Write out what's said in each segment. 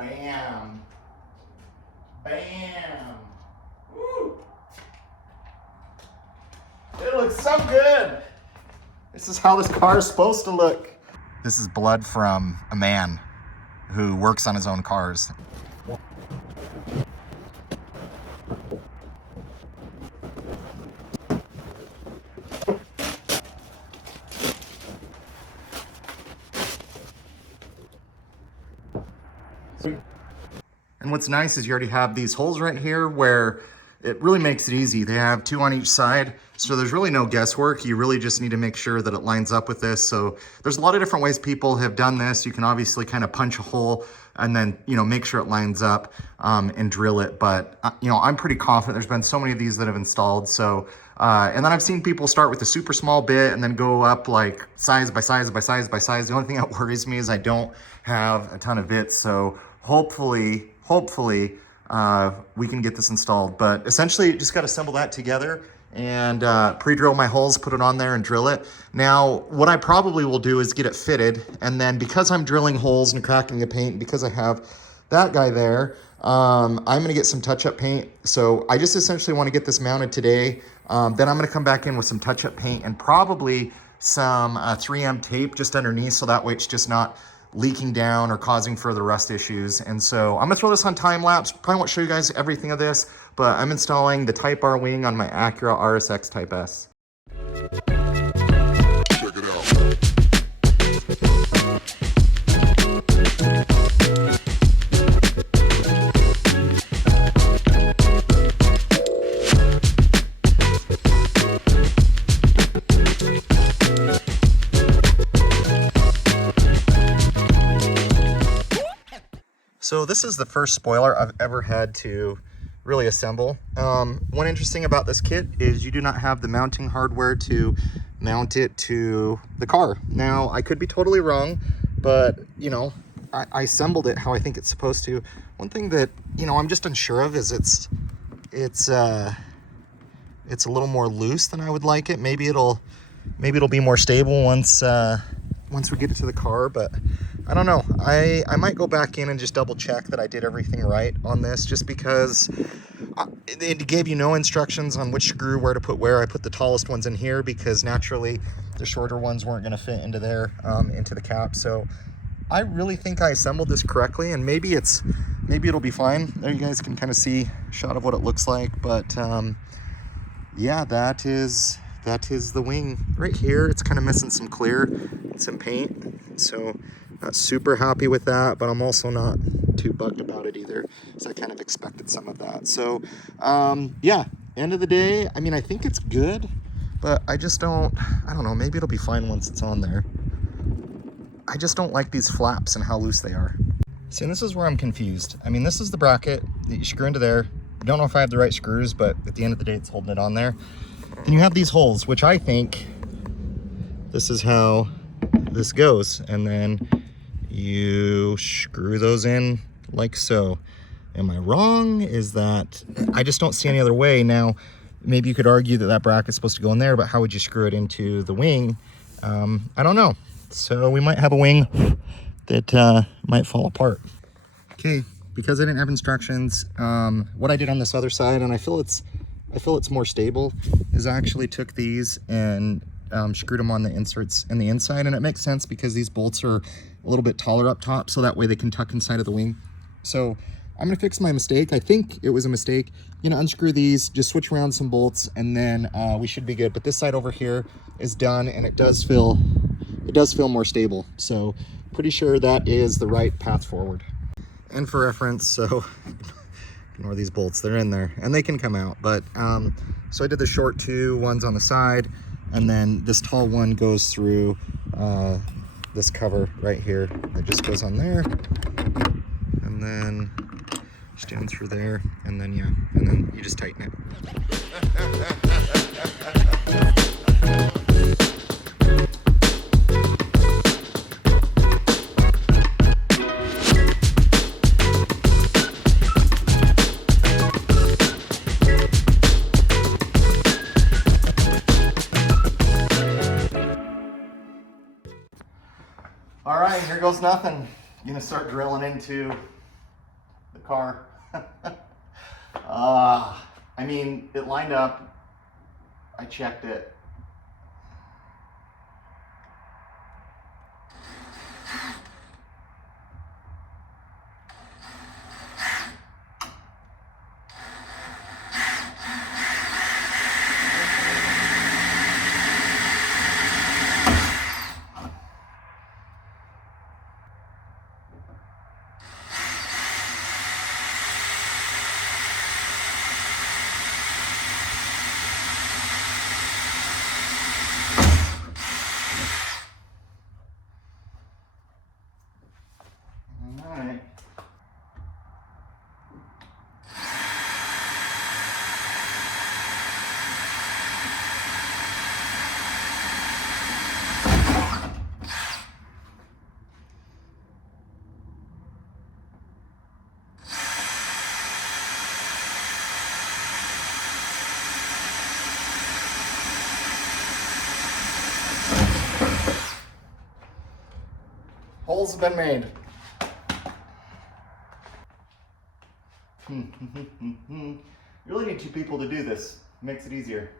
Bam. Bam. Woo. It looks so good. This is how this car is supposed to look. This is blood from a man who works on his own cars. And what's nice is you already have these holes right here where it really makes it easy. They have 2 on each side, so there's really no guesswork. You really just need to make sure that it lines up with this. So there's a lot of different ways people have done this. You can obviously kind of punch a hole and then, you know, make sure it lines up and drill it. But, you know, I'm pretty confident. There's been so many of these that have installed. So, and then I've seen people start with a super small bit and then go up like size by size by size by size. The only thing that worries me is I don't have a ton of bits. So hopefully, we can get this installed. But essentially, you just got to assemble that together and pre-drill my holes, put it on there and drill it. Now, what I probably will do is get it fitted. And then because I'm drilling holes and cracking the paint, because I have that guy there, I'm going to get some touch-up paint. So I just essentially want to get this mounted today. Then I'm going to come back in with some touch-up paint and probably some 3M tape just underneath, so that way it's just not leaking down or causing further rust issues. And so I'm gonna throw this on time lapse. Probably won't show you guys everything of this, but I'm installing the Type R wing on my Acura RSX Type S. Check it out. So this is the first spoiler I've ever had to really assemble. One interesting about this kit is you do not have the mounting hardware to mount it to the car. Now, I could be totally wrong, but you know, I assembled it how I think it's supposed to. One thing that, you know, I'm just unsure of is it's a little more loose than I would like it. Maybe it'll be more stable once we get it to the car, but I don't know. I might go back in and just double check that I did everything right on this, just because it gave you no instructions on which screw where to put where. I put the tallest ones in here because naturally the shorter ones weren't going to fit into there, into the cap. So I really think I assembled this correctly, and maybe it'll be fine. There you guys can kind of see a shot of what it looks like, but yeah, that is the wing right here. It's kind of missing some clear and some paint, so not super happy with that, but I'm also not too bugged about it either, so I kind of expected some of that. So yeah, end of the day, I mean, I think it's good, but I don't know, maybe it'll be fine once it's on there. I just don't like these flaps and how loose they are. See, and this is where I'm confused. I mean, this is the bracket that you screw into there. I don't know if I have the right screws, but at the end of the day, it's holding it on there. And you have these holes, which I think this is how this goes. And then you screw those in like so. Am I wrong? Is that, I just don't see any other way. Now, maybe you could argue that that bracket's supposed to go in there, but how would you screw it into the wing? I don't know. So we might have a wing that might fall apart. Okay, because I didn't have instructions, what I did on this other side, and I feel it's more stable, is I actually took these and screwed them on the inserts in the inside, and it makes sense because these bolts are a little bit taller up top, so that way they can tuck inside of the wing. So I'm gonna fix my mistake. I think it was a mistake. You know, unscrew these, just switch around some bolts, and then we should be good. But this side over here is done, and it does feel more stable. So pretty sure that is the right path forward. And for reference, so ignore these bolts, they're in there and they can come out. But so I did the short 2 ones on the side, and then this tall one goes through this cover right here that just goes on there, and then just down through there, and then yeah, and then you just tighten it. All right, here goes nothing. I'm gonna start drilling into the car. I mean, it lined up. I checked it. Holes have been made. You really need 2 people to do this. Makes it easier.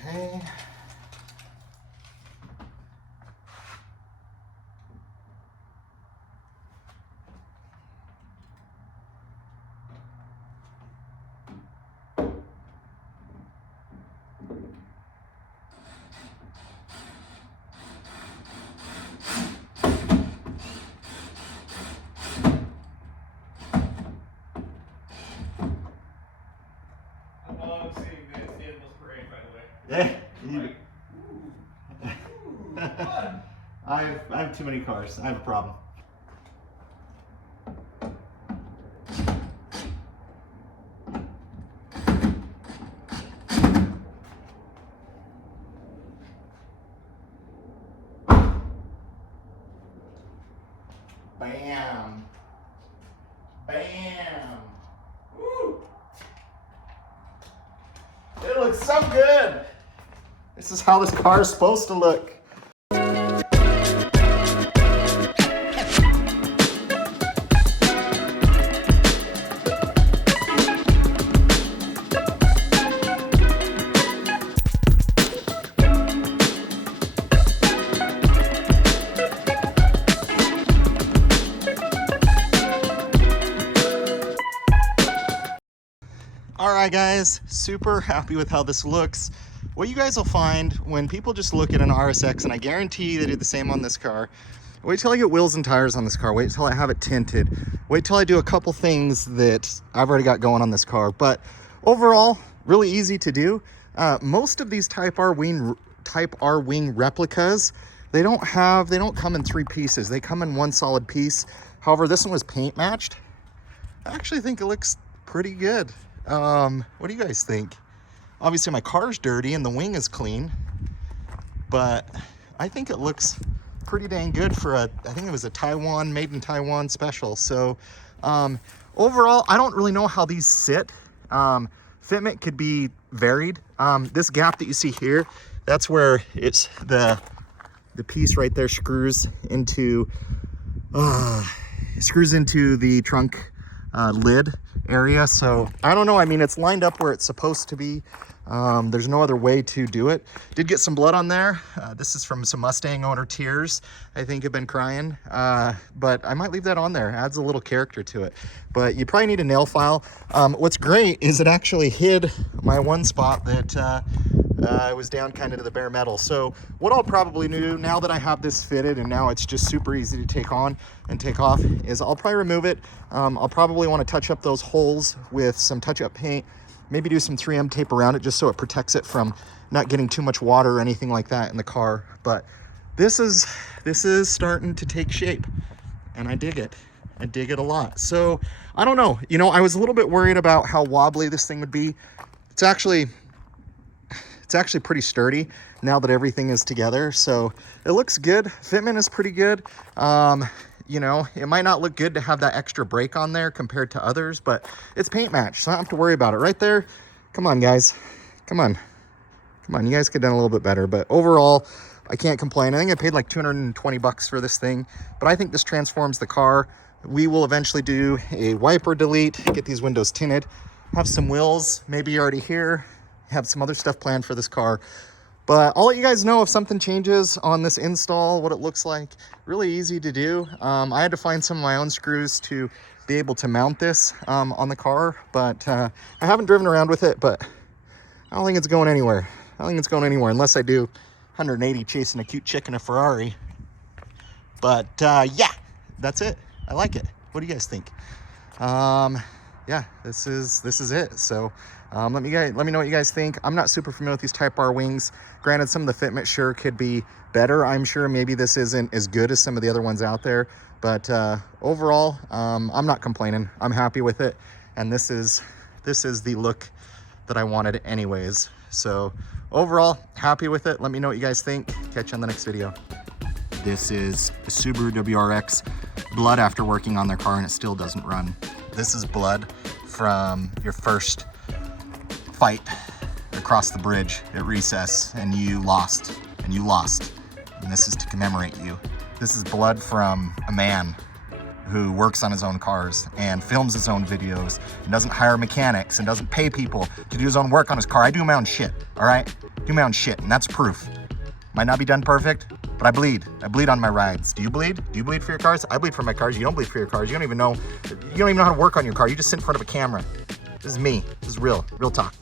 Okay. Yeah, I have too many cars. I have a problem. Bam. Bam. Woo. It looks so good. This is how this car is supposed to look. All right, guys, super happy with how this looks. What you guys will find when people just look at an RSX, and I guarantee they do the same on this car, wait till I get wheels and tires on this car, wait till I have it tinted, wait till I do a couple things that I've already got going on this car. But overall, really easy to do. Most of these Type R wing replicas, they don't come in 3 pieces. They come in 1 solid piece. However, this one was paint matched. I actually think it looks pretty good. What do you guys think? Obviously my car's dirty and the wing is clean, but I think it looks pretty dang good for I think it was a made in Taiwan special. So overall, I don't really know how these sit. Fitment could be varied. This gap that you see here, that's where it's the piece right there screws into the trunk lid area. So I don't know, I mean, it's lined up where it's supposed to be. There's no other way to do it. Did get some blood on there. This is from some Mustang owner tears. I think have been crying, but I might leave that on there. Adds a little character to it. But you probably need a nail file. What's great is it actually hid my one spot that was down kind of to the bare metal. So what I'll probably do now that I have this fitted and now it's just super easy to take on and take off is I'll probably remove it. I'll probably want to touch up those holes with some touch-up paint Maybe do some 3M tape around it just so it protects it from not getting too much water or anything like that in the car. But this is starting to take shape, and I dig it. I dig it a lot. So I don't know, you know, I was a little bit worried about how wobbly this thing would be. It's actually pretty sturdy now that everything is together. So it looks good. Fitment is pretty good. You know, it might not look good to have that extra brake on there compared to others, but it's paint match, so I don't have to worry about it. Right there, come on, guys. Come on. Come on, you guys could have done a little bit better, but overall, I can't complain. I think I paid like 220 bucks for this thing, but I think this transforms the car. We will eventually do a wiper delete, get these windows tinted, have some wheels, maybe already here, have some other stuff planned for this car. But I'll let you guys know if something changes on this install, what it looks like. Really easy to do. I had to find some of my own screws to be able to mount this on the car, but I haven't driven around with it, but I don't think it's going anywhere. I don't think it's going anywhere unless I do 180 chasing a cute chick in a Ferrari. But yeah, that's it. I like it. What do you guys think? Yeah, this is it. So let me know what you guys think. I'm not super familiar with these Type R wings. Granted, some of the fitment sure could be better. I'm sure maybe this isn't as good as some of the other ones out there, but overall, I'm not complaining. I'm happy with it, and this is the look that I wanted anyways. So overall, happy with it. Let me know what you guys think. Catch you on the next video. This is a Subaru WRX blood after working on their car and it still doesn't run. This is blood from your first fight across the bridge at recess, and you lost. And this is to commemorate you. This is blood from a man who works on his own cars and films his own videos and doesn't hire mechanics and doesn't pay people to do his own work on his car. I do my own shit, all right? Do my own shit, and that's proof. Might not be done perfect, but I bleed. I bleed on my rides. Do you bleed? Do you bleed for your cars? I bleed for my cars. You don't bleed for your cars. You don't even know how to work on your car. You just sit in front of a camera. This is me. This is real talk.